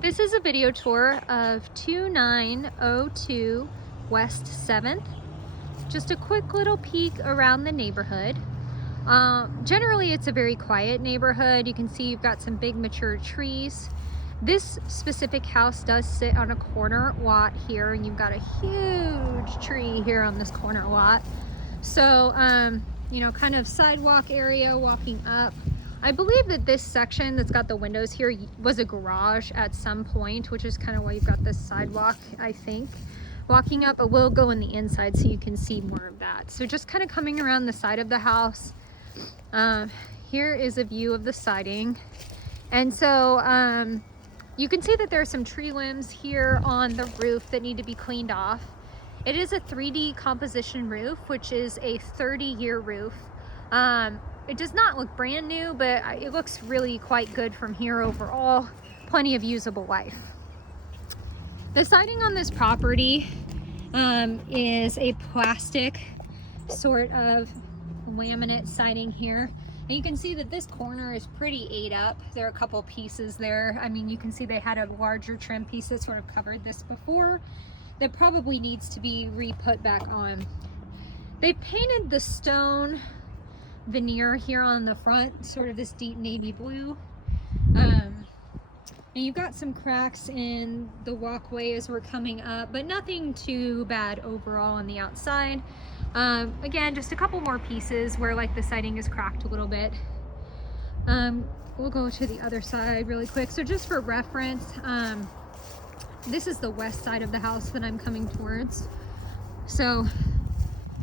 This is a video tour of 2902 West 7th. Just a quick little peek around the neighborhood. Generally, it's a very quiet neighborhood. You can see you've got some big mature trees. This specific house does sit on a corner lot here, and you've got a huge tree here on this corner lot. So, you know, kind of sidewalk area walking up. I believe that this section that's got the windows here was a garage at some point, which is kind of why you've got this sidewalk, I think, walking up, but we'll go in the inside so you can see more of that. So just kind of coming around the side of the house. Here is a view of the siding. And so you can see that there are some tree limbs here on the roof that need to be cleaned off. It is a 3D composition roof, which is a 30-year roof. It does not look brand new, but it looks really quite good from here overall. Plenty of usable life. The siding on this property is a plastic sort of laminate siding here. And you can see that this corner is pretty ate up. There are a couple pieces there. I mean, you can see they had a larger trim piece that sort of covered this before that probably needs to be re-put back on. They painted the stone veneer here on the front, sort of this deep navy blue. And you've got some cracks in the walkway as we're coming up, but nothing too bad overall on the outside. Again, just a couple more pieces where like the siding is cracked a little bit. We'll go to the other side really quick. So just for reference, this is the west side of the house that I'm coming towards. So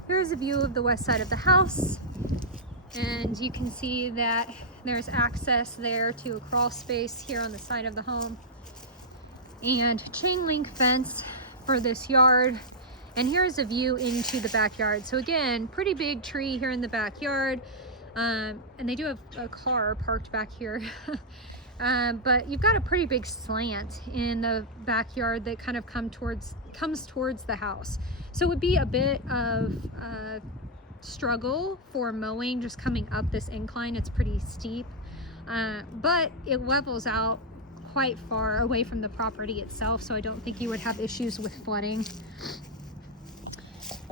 here's a view of the west side of the house. And you can see that there's access there to a crawl space here on the side of the home and chain link fence for this yard. And here's a view into the backyard. So again, pretty big tree here in the backyard. And they do have a car parked back here. But you've got a pretty big slant in the backyard that kind of comes towards the house. So it would be a bit of struggle for mowing just coming up this incline. It's pretty steep, but it levels out quite far away from the property itself, so I don't think you would have issues with flooding,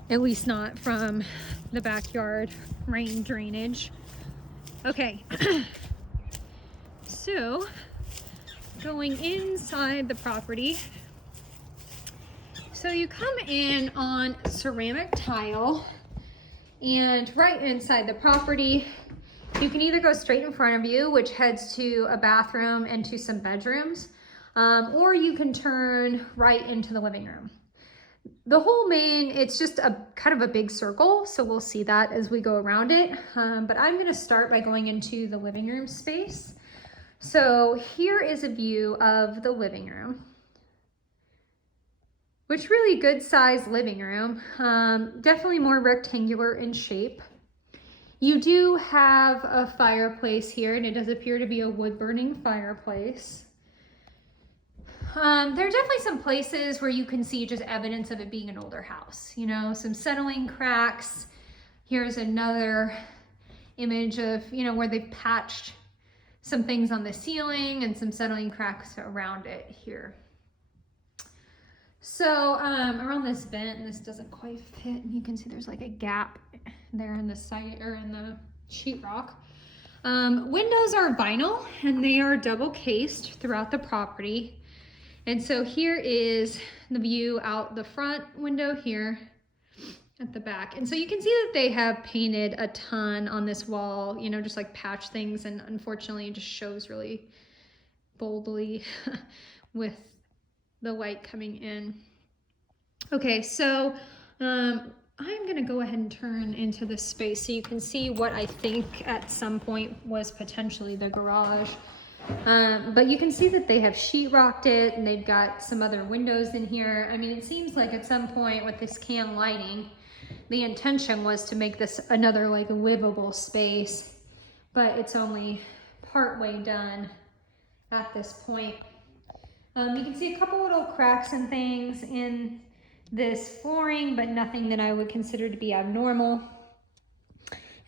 at least not from the backyard rain drainage. Okay. So going inside the property, so you come in on ceramic tile. And right inside the property, you can either go straight in front of you, which heads to a bathroom and to some bedrooms, or you can turn right into the living room. The whole it's just a kind of a big circle, so we'll see that as we go around it. But I'm gonna start by going into the living room space. So here is a view of the living room, which really good sized living room, definitely more rectangular in shape. You do have a fireplace here, and it does appear to be a wood burning fireplace. There are definitely some places where you can see just evidence of it being an older house, you know, some settling cracks. Here's another image of, you know, where they've patched some things on the ceiling and some settling cracks around it here. So around this vent, and this doesn't quite fit, and you can see there's like a gap there in the side or in the sheetrock. Windows are vinyl, and they are double cased throughout the property. And so here is the view out the front window here at the back. And so you can see that they have painted a ton on this wall, you know, just like patch things, and unfortunately it just shows really boldly with the light coming in. Okay, so I'm gonna go ahead and turn into this space so you can see what I think at some point was potentially the garage. But you can see that they have sheetrocked it, and they've got some other windows in here. I mean, it seems like at some point with this can lighting, the intention was to make this another like livable space, but it's only partway done at this point. You can see a couple little cracks and things in this flooring, but nothing that I would consider to be abnormal.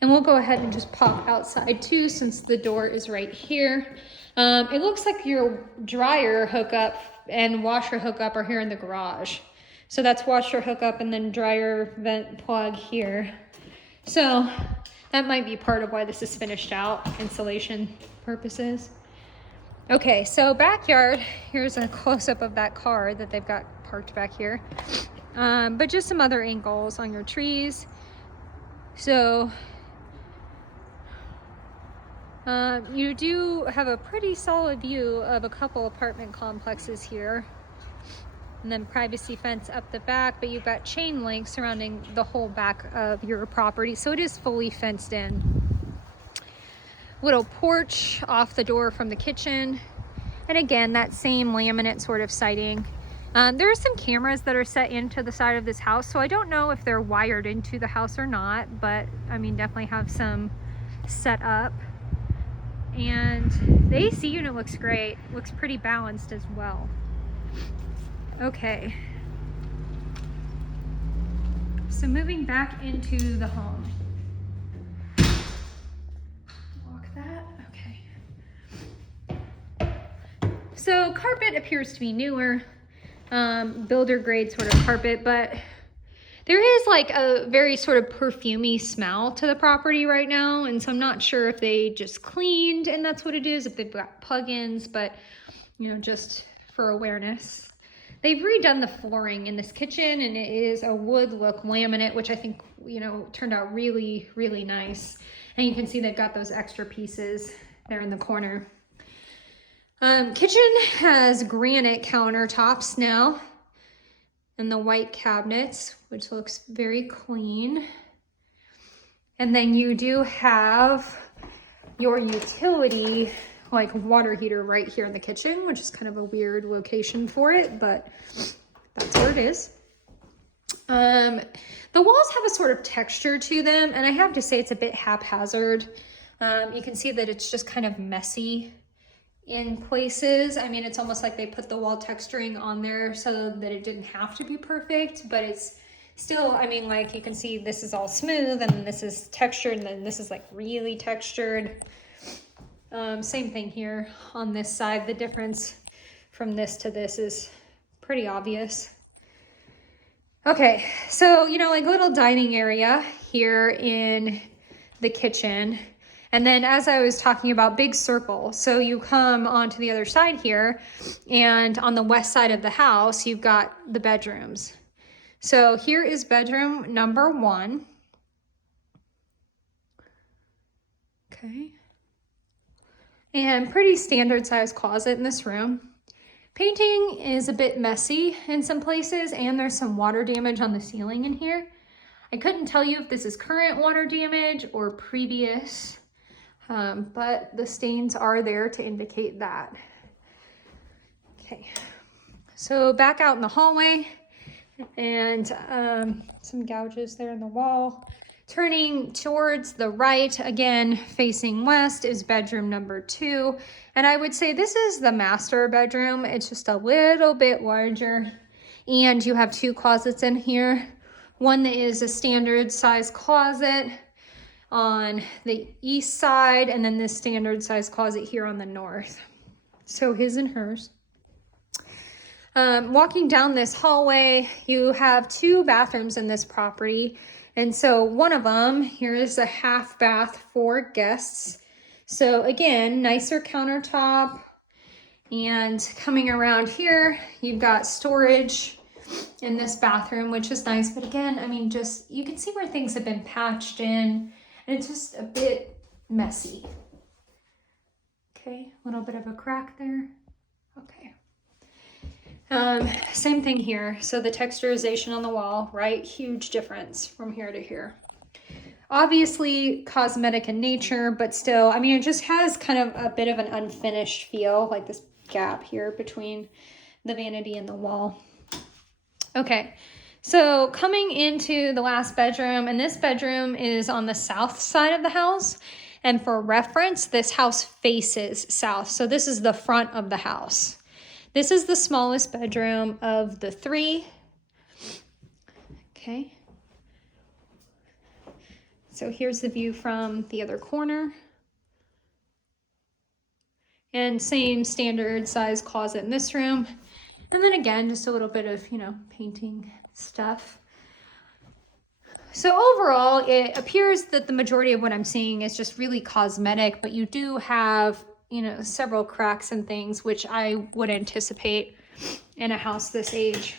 And we'll go ahead and just pop outside too, since the door is right here. It looks like your dryer hookup and washer hookup are here in the garage. So that's washer hookup and then dryer vent plug here. So that might be part of why this is finished out, insulation purposes. Okay, so backyard, here's a close-up of that car that they've got parked back here. But just some other angles on your trees. So you do have a pretty solid view of a couple apartment complexes here. And then privacy fence up the back, but you've got chain link surrounding the whole back of your property. So it is fully fenced in. Little porch off the door from the kitchen. And again, that same laminate sort of siding. There are some cameras that are set into the side of this house, so I don't know if they're wired into the house or not, but I mean, definitely have some set up. And the AC unit looks great, looks pretty balanced as well. Okay. So moving back into the home. Walk that, okay. So carpet appears to be newer. Builder grade sort of carpet, but there is like a very sort of perfumey smell to the property right now, and so I'm not sure if they just cleaned and that's what it is, if they've got plugins, but you know, just for awareness. They've redone the flooring in this kitchen, and it is a wood look laminate, which I think, you know, turned out really, really nice. And you can see they've got those extra pieces there in the corner. Kitchen has granite countertops now and the white cabinets, which looks very clean. And then you do have your utility, like water heater right here in the kitchen, which is kind of a weird location for it, but that's where it is. The walls have a sort of texture to them, and I have to say it's a bit haphazard. You can see that it's just kind of messy in places. I mean, it's almost like they put the wall texturing on there so that it didn't have to be perfect, but it's still, I mean, like you can see this is all smooth and this is textured and then this is like really textured. Same thing here on this side. The difference from this to this is pretty obvious. Okay, so, you know, like little dining area here in the kitchen. And then as I was talking about, big circle. So you come onto the other side here, and on the west side of the house, you've got the bedrooms. So here is bedroom number 1. Okay. And pretty standard size closet in this room. Painting is a bit messy in some places, and there's some water damage on the ceiling in here. I couldn't tell you if this is current water damage or previous, but the stains are there to indicate that. Okay, so back out in the hallway, and some gouges there in the wall. Turning towards the right, again, facing west, is bedroom number 2. And I would say this is the master bedroom. It's just a little bit larger. And you have 2 closets in here. One that is a standard size closet on the east side, and then this standard size closet here on the north. So his and hers. Walking down this hallway, you have 2 bathrooms in this property. And so one of them, here is a half bath for guests. So again, nicer countertop. And coming around here, you've got storage in this bathroom, which is nice. But again, I mean, just, you can see where things have been patched in, and it's just a bit messy. Okay, a little bit of a crack there. Okay. Same thing here. So the texturization on the wall, right? Huge difference from here to here. Obviously cosmetic in nature, but still, I mean, it just has kind of a bit of an unfinished feel, like this gap here between the vanity and the wall. Okay, so coming into the last bedroom, and this bedroom is on the south side of the house. And for reference, this house faces south. So this is the front of the house. This is the smallest bedroom of the 3. Okay. So here's the view from the other corner. And same standard size closet in this room. And then again, just a little bit of, painting stuff. So overall, it appears that the majority of what I'm seeing is just really cosmetic, but you do have, several cracks and things, which I would anticipate in a house this age.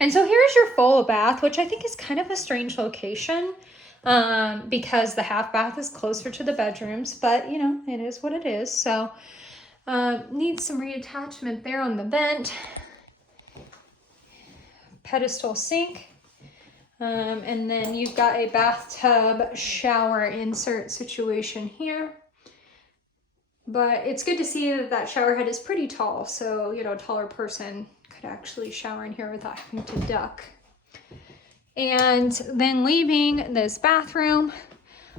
And so here's your full bath, which I think is kind of a strange location because the half bath is closer to the bedrooms, but it is what it is. So needs some reattachment there on the vent. Pedestal sink. And then you've got a bathtub shower insert situation here. But it's good to see that that shower head is pretty tall. So, a taller person could actually shower in here without having to duck. And then leaving this bathroom,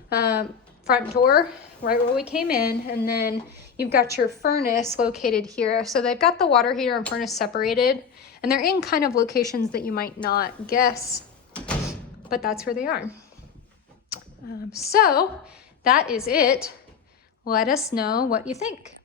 front door, right where we came in. And then you've got your furnace located here. So they've got the water heater and furnace separated. And they're in kind of locations that you might not guess, but that's where they are. So that is it. Let us know what you think.